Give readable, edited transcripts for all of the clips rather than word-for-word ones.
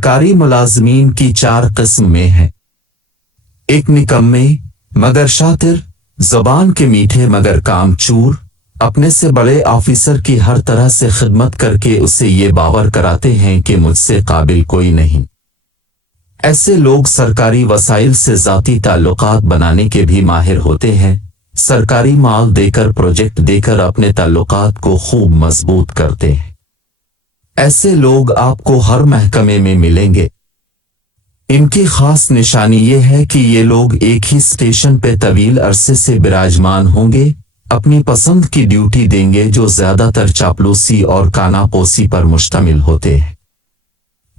सरकारी मुलाजमीन की 4 किस्म में है। एक निकम्मे मगर शातिर, ज़बान के मीठे मगर कामचूर, अपने से बड़े ऑफिसर की हर तरह से खिदमत करके उसे ये बावर कराते हैं कि मुझसे काबिल कोई नहीं। ऐसे लोग सरकारी वसाइल से ज़ाती ताल्लुकात बनाने के भी माहिर होते हैं। सरकारी माल देकर, प्रोजेक्ट देकर अपने ताल्लुकात को खूब मजबूत करते हैं। ऐसे लोग आपको हर महकमे में मिलेंगे। इनकी खास निशानी ये है कि ये लोग एक ही स्टेशन पे तवील अरसे से विराजमान होंगे, अपनी पसंद की ड्यूटी देंगे जो ज्यादातर चापलूसी और कानापोसी पर मुश्तमिल होते हैं।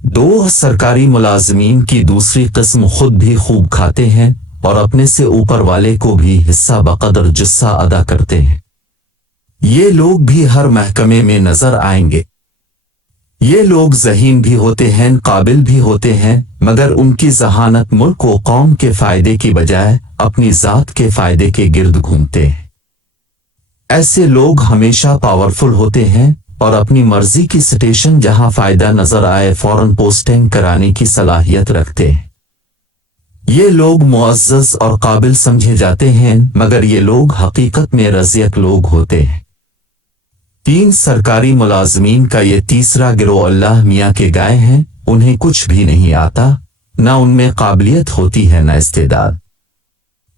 2 सरकारी मुलाजमीन की दूसरी किस्म खुद भी खूब खाते हैं और अपने से ऊपर वाले को भी हिस्सा बकदर जुस्सा अदा करते हैं। ये लोग भी हर महकमे में नजर आएंगे। ये लोग ज़हीन भी होते हैं, काबिल भी होते हैं, मगर उनकी ज़हानत मुल्क व कौम के फायदे की बजाय अपनी ज़ात के फायदे के गिर्द घूमते हैं। ऐसे लोग हमेशा पावरफुल होते हैं और अपनी मर्जी की स्टेशन जहां फायदा नजर आए फौरन पोस्टिंग कराने की सलाहियत रखते हैं। ये लोग मुअज़्ज़ज़ और काबिल समझे जाते हैं, मगर ये लोग हकीकत में रज़ियक लोग होते हैं। 3 सरकारी मुलाजमीन का ये तीसरा गिरोह अल्लाह मियाँ के गाय हैं। उन्हें कुछ भी नहीं आता, ना उनमें काबिलियत होती है, ना इस्तेदाद।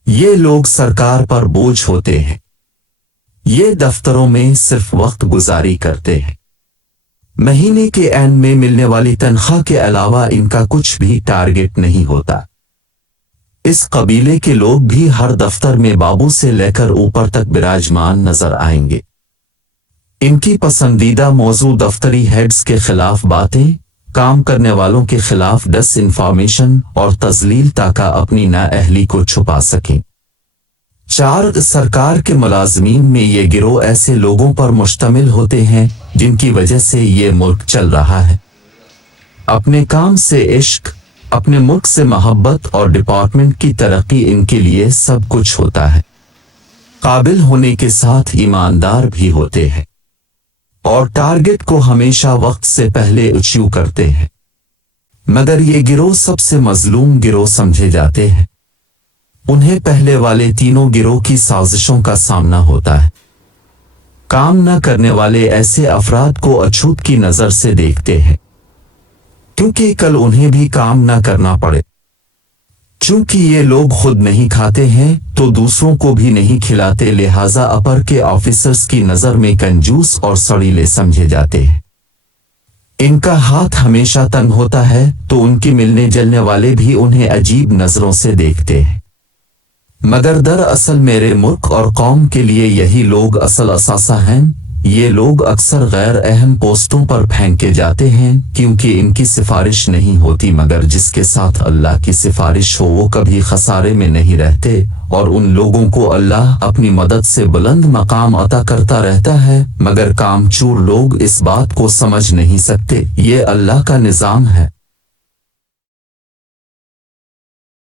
ये लोग सरकार पर बोझ होते हैं। ये दफ्तरों में सिर्फ वक्त गुजारी करते हैं। महीने के एंड में मिलने वाली तनख्वाह के अलावा इनका कुछ भी टारगेट नहीं होता। इस कबीले के लोग भी हर दफ्तर में बाबू से लेकर ऊपर तक विराजमान नजर आएंगे। इनकी पसंदीदा मौजू दफ्तरी हेड्स के खिलाफ बातें, काम करने वालों के खिलाफ डिसइंफॉर्मेशन और तजलील ताकि अपनी नाअहली को छुपा सकें। 4 सरकार के मुलाजमीन में ये गिरोह ऐसे लोगों पर मुश्तमिल होते हैं जिनकी वजह से ये मुल्क चल रहा है। अपने काम से इश्क, अपने मुल्क से मोहब्बत और डिपार्टमेंट की तरक्की, इनके लिए सब कुछ होता है। काबिल होने के साथ ईमानदार भी होते हैं और टारगेट को हमेशा वक्त से पहले अचीव करते हैं। मगर ये गिरोह सबसे मजलूम गिरोह समझे जाते हैं। उन्हें पहले वाले तीनों गिरोह की साजिशों का सामना होता है। काम न करने वाले ऐसे अफराद को अछूत की नजर से देखते हैं, क्योंकि कल उन्हें भी काम न करना पड़े। चूंकि ये लोग खुद नहीं खाते हैं तो दूसरों को भी नहीं खिलाते, लिहाजा अपर के ऑफिसर्स की नजर में कंजूस और सड़ीले समझे जाते हैं। इनका हाथ हमेशा तंग होता है तो उनके मिलने जलने वाले भी उन्हें अजीब नजरों से देखते हैं। मगर दरअसल मेरे मुल्क और कौम के लिए यही लोग असल असासा हैं। ये लोग अक्सर गैर अहम पोस्टों पर फेंके जाते हैं क्योंकि इनकी सिफारिश नहीं होती, मगर जिसके साथ अल्लाह की सिफारिश हो वो कभी खसारे में नहीं रहते और उन लोगों को अल्लाह अपनी मदद से बुलंद मकाम अता करता रहता है। मगर कामचोर लोग इस बात को समझ नहीं सकते। ये अल्लाह का निज़ाम है।